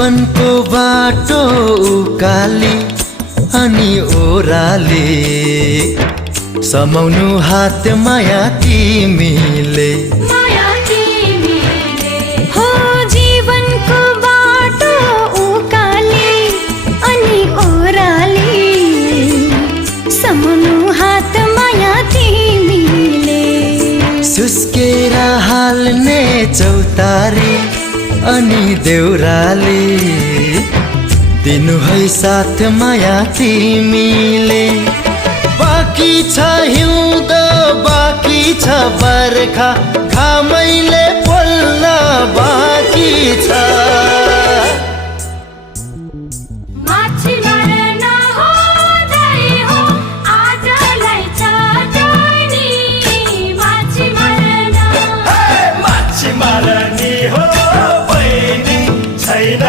जीवनको बाटो उकाली अनि ओह्राले समाउनु हात माया तिमीले हो जीवनको बाटो उकाली अनि ओह्राले समाउनु हात माया तिमीले सुस्केर हाल्ने चौतारी अनि देउराले दिनु है साथ माया तिमीले बाँकी छ हिउँदो बाँकी छ बर्खा घामैले पोल्न बाँकी छ माछी मर्न हुँदै हो आजलाई चटनी माछी मार्ने हो बहिनी छैन